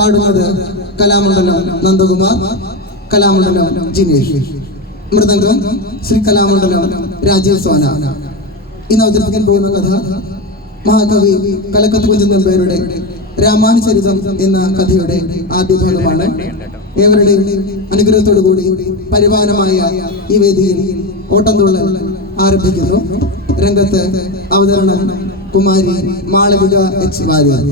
പാടുന്നത് കലാമണ്ഡലം നന്ദകുമാർ, കലാമണ്ഡലം ജിനേഷ്. മൃദംഗം ശ്രീ കലാമണ്ഡലം രാജീവ് സോന. ഇന്ന് അവതരിപ്പിക്കാൻ പോകുന്ന കഥ മഹാകവി കലക്കത്ത് കുഞ്ചൻ നമ്പ്യാരുടെ രാമാനുചരിതം എന്ന കഥയുടെ ആദ്യ ഭാഗമാണ്. ഏവരുടെയും അനുഗ്രഹത്തോടുകൂടി പരിപാലനമായ ഈ വേദിയിൽ ഓട്ടംതുള്ളൽ ആരംഭിക്കുന്നു. രംഗത്ത് അവതരണം കുമാരി മാളവിക എച്ച് വാര്യർ.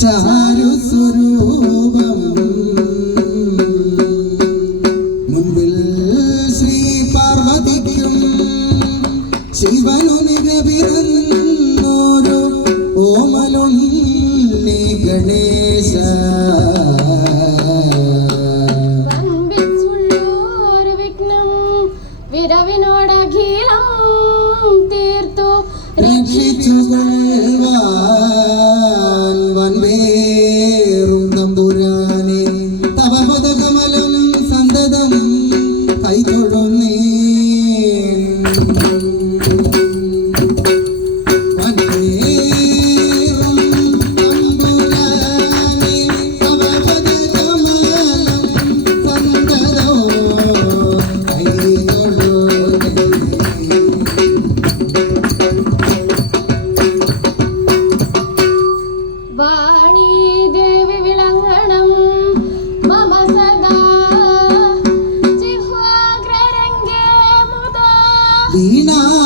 ചാരു സ്വരൂപം മുൻപിൽ ശ്രീ പാർവതിക്കും ശിവനു മികവിരുന്നോരു ഓമലുണ്ണി ഗണേശ. വൻപിച്ചുള്ളൊരു വിഘ്നം വിരവിനോടഖിലം തീർത്തു രക്ഷിച്ചു കൊള്ളുവാൻ വൻപേറും തമ്പുരാനെ തവ പദകമലം സന്തതം കൈതൊഴുന്നേ. വൻപേറും തമ്പുരാനെ തവ പദകമലം സന്തതം കൈതൊഴുന്നേ.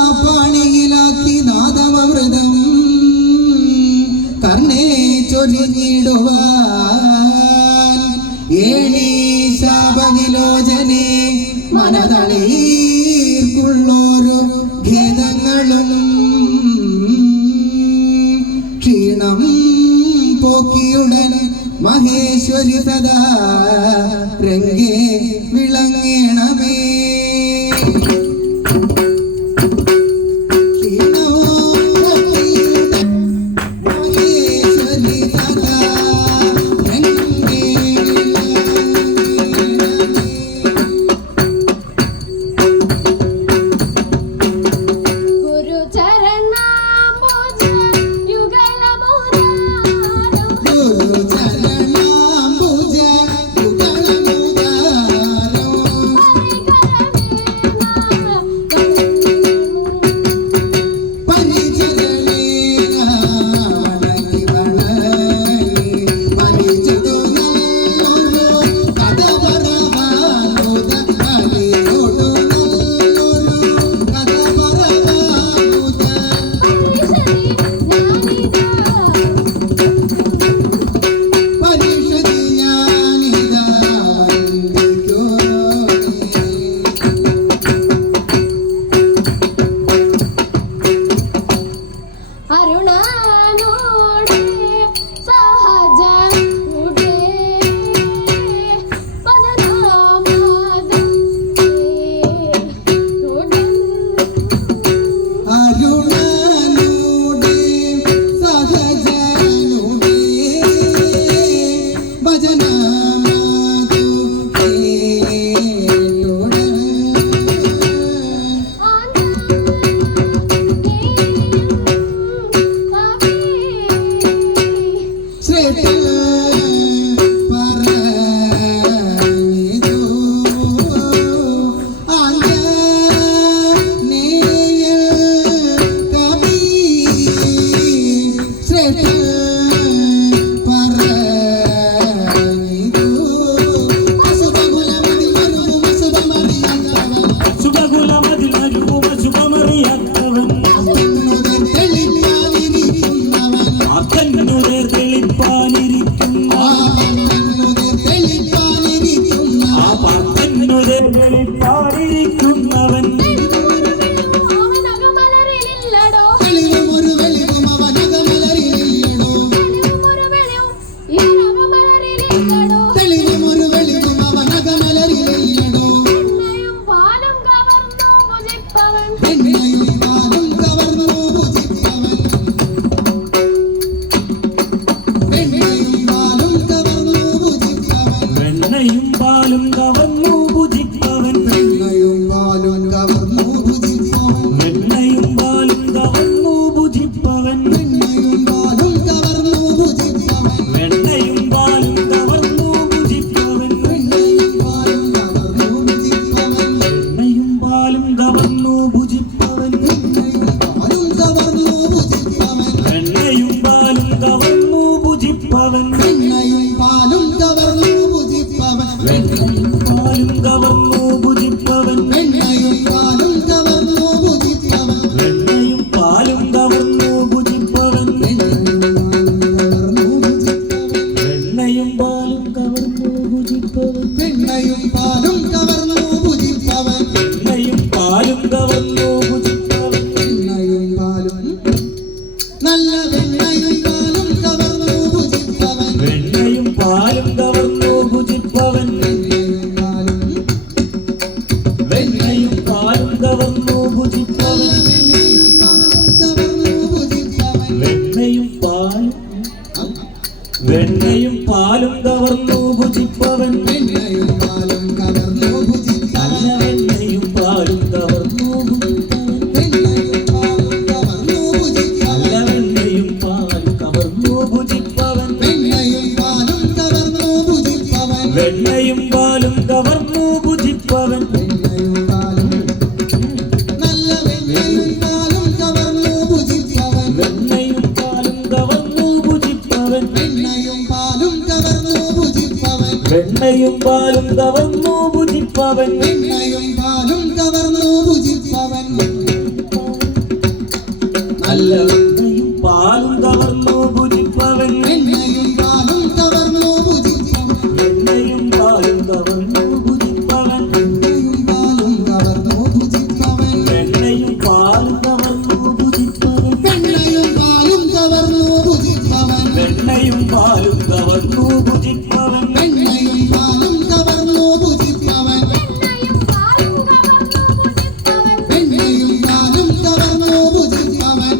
വീണാപാണിയിലാക്കി നാദമൃതം കർണേ ചൊരിഞ്ഞിടുവാൻ ഏണി ശാപവിലോചനെ മനതളീർക്കുള്ളോരു ഖേദങ്ങളും ക്ഷീണം പോക്കിയുടൻ മഹേശ്വരി സദാ രംഗേ വിളങ്ങണമേ. ും ശ്രേഷ്ഠൻ പറഞ്ഞിതു ആഞ്ജനേയൻ കവി ശ്രേഷ്ഠൻ പറഞ്ഞിതു അസുഖകുലമതിൽ മരുവും അസുഖമറിയാത്തവൻ തെളിപ്പാനിരിക്കുന്നവൻ തെളിവുമൊരു വെളിവും അവനകമലരിലില്ലടോ തെളിവുമൊരു വെളിവും അവനകമലരിലില്ലടോ എണ്ണയും പാലും കവർന്നു ഭുജിപ്പവൻ എണ്ണയും പാലും കവർന്നു ഭുജിപ്പവൻ വെണ്ണയും പാലും കവർന്നു ഭുജിപ്പവൻ എണ്ണയും പാലും കവർന്നു ഭുജിപ്പവൻ വെണ്ണയും പാലും കവർന്നു ഭുജിപ്പവൻ എണ്ണയും പാലും കവർന്നു ഭുജിപ്പവൻ വെണ്ണയും പാലും കവർന്നു ഭുജിപ്പവൻ എണ്ണയും പാലും കവർന്നു ഭുജിപ്പവൻ വെണ്ണയും പാലും കവർന്നു ഭുജിപ്പവൻ എണ്ണയും പാലും കവർന്നു ഭുജിപ്പവൻ വെണ്ണയും പാലും കവർന്നു ഭുജിപ്പവൻ വെണ്ണയും പാലും കവർന്നു ഭുജിപ്പവൻ വെണ്ണയും പാലും കവർന്നു ഭുജിപ്പവൻ വെണ്ണയും പാലും കവർന്നു ഭുജിപ്പവൻ വെണ്ണയും പാലും കവർന്നു ഭുജിപ്പവൻ വെണ്ണയും പാലും കവർന്നു ഭുജിപ്പവൻ വെണ്ണയും പാലും കവർന്നു ഭുജിപ്പവൻ വെണ്ണയും പാലും നല്ല വെണ്ണയും പാലും കവർന്നു ഭുജിപ്പവൻ വെണ്ണയും പാലും കവർന്നു ഭുജിപ്പവൻ വെണ്ണയും വെണ്ണയും പാലും പാലും കവർന്നു ഭുജിപ്പവൻ വെണ്ണയും പാലും കവർന്നു ഭുജിപ്പവൻ വെണ്ണയും പാലും കവർന്നു ഭുജിപ്പവൻ വെണ്ണയും പാലും കവർന്നു ഭുജിപ്പവൻ നല്ല വെണ്ണയും പാലും കവർന്നു ഭുജിപ്പവൻ വെണ്ണയും പാലും കവർന്നു ഭുജിപ്പവൻ വെണ്ണയും പാലും കവർന്നു ഭുജിപ്പവൻ വെണ്ണയും പാലും നല്ല വെണ്ണയും പാലും കവർന്നു ഭുജിപ്പവൻ വെണ്ണയും പാലും കവർന്നു ഭുജിപ്പവൻ വെണ്ണയും പാലും കവർന്നു ഭുജിപ്പവൻ വെണ്ണയും പാലും കവർന്നു ഭുജിപ്പവൻ വെണ്ണയും പാലും കവർന്നു ഭുജിപ്പവൻ നല്ല വെണ്ണയും പാലും കവർന്നു ഭുജിപ്പവൻ വെണ്ണയും പാലും കവർന്നു ഭുജിപ്പവൻ വെണ്ണയും പാലും കവർന്നു ഭുജിപ്പവൻ വെണ്ണയും പാലും കവർന്നു ഭുജിപ്പവൻ വെണ്ണയും പാലും കവർന്നു ഭുജിപ്പവൻ വെണ്ണയും പാലും കവർന്നു ഭുജിപ്പവൻ വെണ്ണയും പാലും കവർന്നു ഭുജിപ്പവൻ വെണ്ണയും പാലും കവർന്നു ഭുജിപ്പവൻ വെണ്ണയും പാലും കവർന്നു ഭുജിപ്പവൻ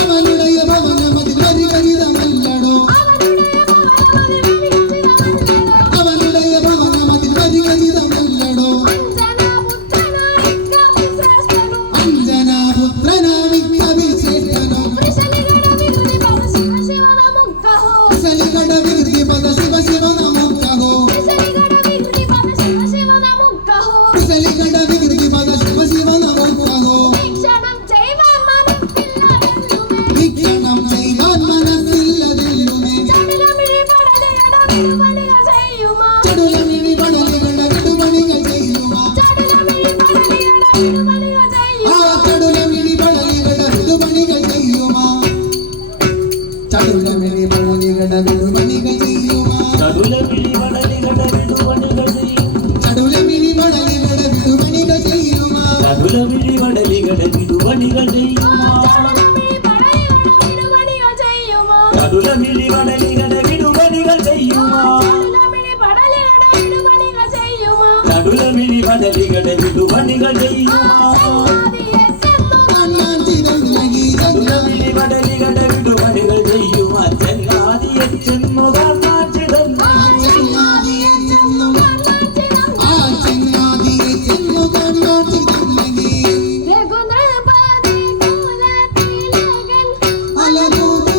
അവനുடைய ഭവനമതിൽ വരികരിതമല്ലടോ അവനുடைய ഭവനമതിൽ വരികരിതമല്ലടോ അഞ്ജനാപുത്രനാമിക്കഭിഷേകനോ സലികട വിരുദ്ധി പദ ശിവ ശിവ നമുക്കഹോ സലികട വിരുദ്ധി പദ ശിവ ശിവ നമുക്കഹോ വിക്ഷണം ചെയ്വാൻ മനസ്സില്ലതെല്ലുമേ ചടുലമിഴി പടലികളുടെ വിടുപണികൾ ചെയ്യുമാ ആ ചടുലമിഴി പടലികളുടെ വിടുപണികൾ ചെയ്യുമാ ചടുലമിഴി പടലികളുടെ വിടുപണികൾ ചെയ്യുമാ കടുലമിഴി വടലികളുടെ വിടുപണികൾ ചെയ്യും ചടുലമിഴി പടലികളുടെ വിടുപണികൾ ചെയ്യുമാ കടുലമിഴി വടലികളുടെ വിടുപണികൾ ചെയ്യുമാ കടുലമിഴി വടലികളുടെ വിടുപണികൾ ചെയ്യുമാ കടുലമിഴി വടലികളുടെ വിടുപണികൾ ചെയ്യുമാ അണ്ണാഞ്ചിതം നഗി കടുലമിഴി വടലികളുടെ വിടുപണികൾ ചെയ്യുമാ ചെങ്ങാതിയെ ചെന്നുകാൽ നാച്ചിടം ചെങ്ങാതിയെ ചെന്നു ആ ചെങ്ങാതിയെ ചെന്നു കണ്ണാഞ്ചിതം നഗി അലകൂല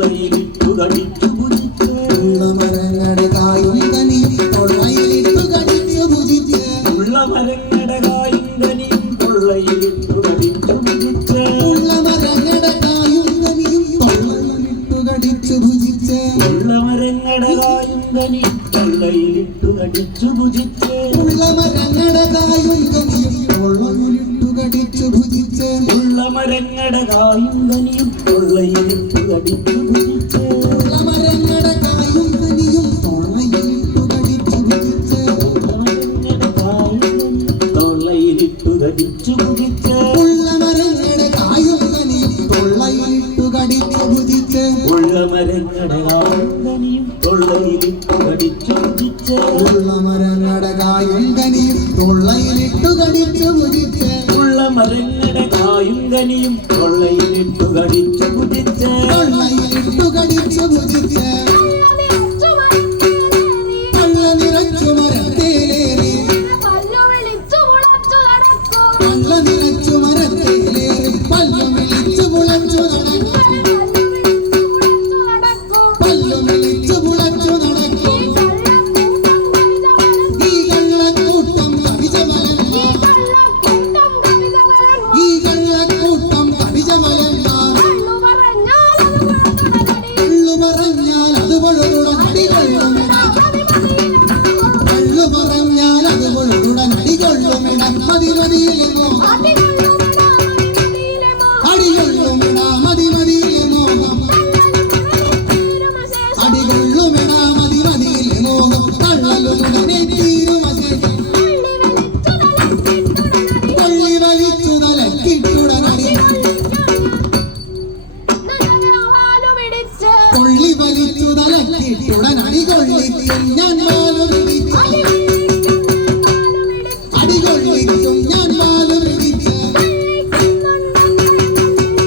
തൊള്ളയിലിട്ടു കടിച്ചു ഭുജിച്ച് മരങ്ങളുടെ കായും കനിയും തൊള്ളയിലിട്ടു കടിച്ചു ഭുജിച്ച് മരങ്ങളുടെ കായും കനിയും തൊള്ളയിലിട്ടു കടിച്ചു ഭുജിച്ച് മരങ്ങളുടെ കായും കനിയും തൊള്ളയിലിട്ടു കടിച്ചു ഭുജിച്ച് മരങ്ങളുടെ കായും കനിയും തൊള്ളയിലിട്ടു കടിച്ചു ഭുജിച്ച് മരങ്ങളുടെ കായും കനിയും തൊള്ളയിലിട്ടു കടിച്ചു ഭുജിച്ച് മരങ്ങളുടെ കായും കനിയും തൊള്ളയിലിട്ടു കടിച്ചു ഭുജിച്ച് മരങ്ങളുടെ കായും കനിയും തൊള്ളയിലിട്ടു കടിച്ചു ഭുജിച്ച് തൊള്ളയിലിട്ടു കടിച്ചു ഭുജിച്ച് മരങ്ങളുടെ കായും കനിയും തൊള്ളയിലിട്ടു കടിച്ചു ഭുജിച്ച് മരങ്ങളുടെ കായും കനിയും തൊള്ളയിലിട്ടു കടിച്ചു ഭുജിച്ച് മരങ്ങളുടെ കായും കനിയും തൊള്ളയിലിട്ടു കടിച്ചു ഭുജിച്ച് മരങ്ങളുടെ കായും കനിയും തൊള്ളയിലിട്ടു കടിച്ചു ഭുജിച്ച് തൊള്ളയിലിട്ടു കടിച്ചു ഭുജിച്ച് പള്ള നിറച്ചു മരത്തേലേറി പള്ള നിറച്ചു മരത്തേലേറി പല്ലു വിളിച്ചു മുളച്ചു നടക്കും പല്ലു വിളിച്ചു മുളച്ചു നടക്കും ഈ കള്ളക്കൂട്ടം കവിജമലന്മാർ ഈ കള്ളക്കൂട്ടം കവിജമലന്മാർ കള്ളു പറഞ്ഞാൽ അത് പൊഴുതുടൻ അടികൊള്ളുമിട കള്ളു പറഞ്ഞാൽ അത് പൊഴുതുടൻ അടികൊള്ളുമിട മതിമതിയിലെ മോഹം അടികൊള്ളുമിട മതിമതിയിലെ മോഹം അടികൊള്ളുമിട മതിമതിയിലെ മോഹം തള്ളലുടനെ തീരുമശേഷം കൊള്ളി വലിച്ചു തലക്കിട്ടുടനടി കൊള്ളി വലിച്ചു തലക്കിട്ടുടനടി കൊള്ളിക്കും ഞാൻ മാലു പിടിച്ച് അടികൊള്ളിക്കും ഞാൻ മാലു പിടിച്ച്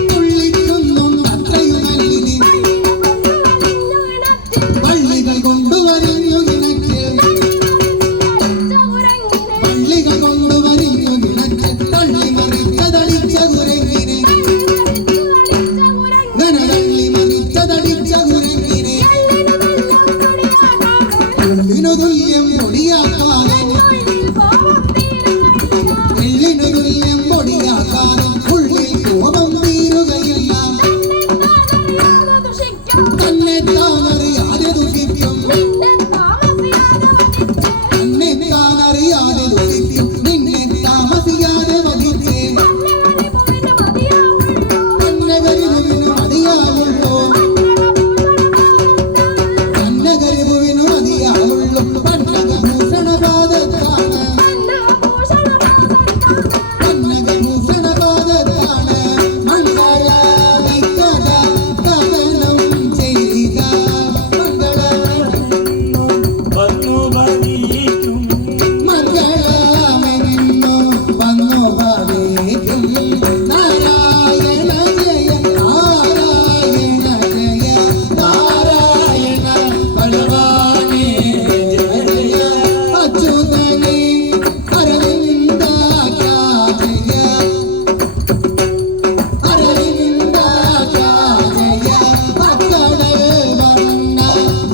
കൊള്ളിക്കുന്നുണ്ട് അത്രയും നല്ലിനി പള്ളികൾ കൊണ്ടുവരിഞ്ഞു കിണറ്റിൽ പള്ളികൾ കൊണ്ടുവരിഞ്ഞു കിണറ്റിൽ തള്ളി മറിച്ചതടിച്ച കുരങ്ങിനെ ഘനതള്ളി മറിച്ചതടിച്ച കുരങ്ങിനെ എള്ളിനു തുല്യം പൊടിയാക്കാതെ എള്ളിനു തുല്യം പൊടിയാക്കാതെ ഉള്ളിൽ കോപം തീരുകയില്ല തന്നെ താനറിയാതെ ദുഃഖിക്കും തന്നെ താനറിയാതെ ദുഃഖിക്കും നിന്നെ താമസിയാതെ വധിച്ചേ കന്നകരിവിനു മതിയാവുള്ളൂ കന്നകരിവിനു മതിയാവുള്ളൂ കന്നകഭൂഷണപാദത്താണ് കന്നകഭൂഷണപാദത്താണ് മംഗള വിക്കട കഥനം ചെയ്ത മംഗള വന്നു ഭരിക്കും മംഗളമെന്നു വന്നു ഭവിക്കും നാരായണ ജയ നാരായണ ജയ നാരായണ ഭഗവാനേ ജയ ജയ അച്യുതനേ അരവിന്ദാക്ഷ ജയ അരവിന്ദാക്ഷ ജയ അക്കടൽ വർണ്ണ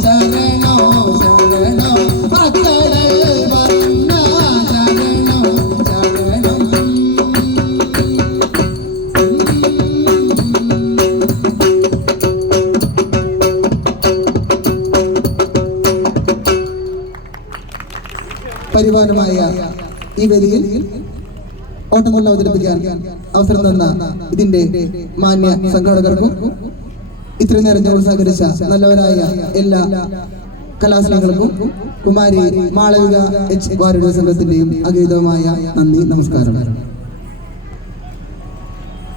ശരണോ ശരണോ അക്കടൽ വർണ്ണ ശരണോ ശരണം പരിപാലനമായ ഈ വേദിയിൽ ഓട്ടംകൊല്ല അവതരിപ്പിക്കാൻ അവസരം തന്ന ഇതിന്റെ മാന്യ സംഘാടകർക്കും ഇത്രയും നേരം ഞങ്ങൾ സഹകരിച്ച നല്ലവരായ എല്ലാ കലാസ്നേഹികൾക്കും കുമാരി മാളവിക എച്ച് വാര്യരുടെ സംഘത്തിന്റെയും അഗീതമായ നന്ദി നമസ്കാരം.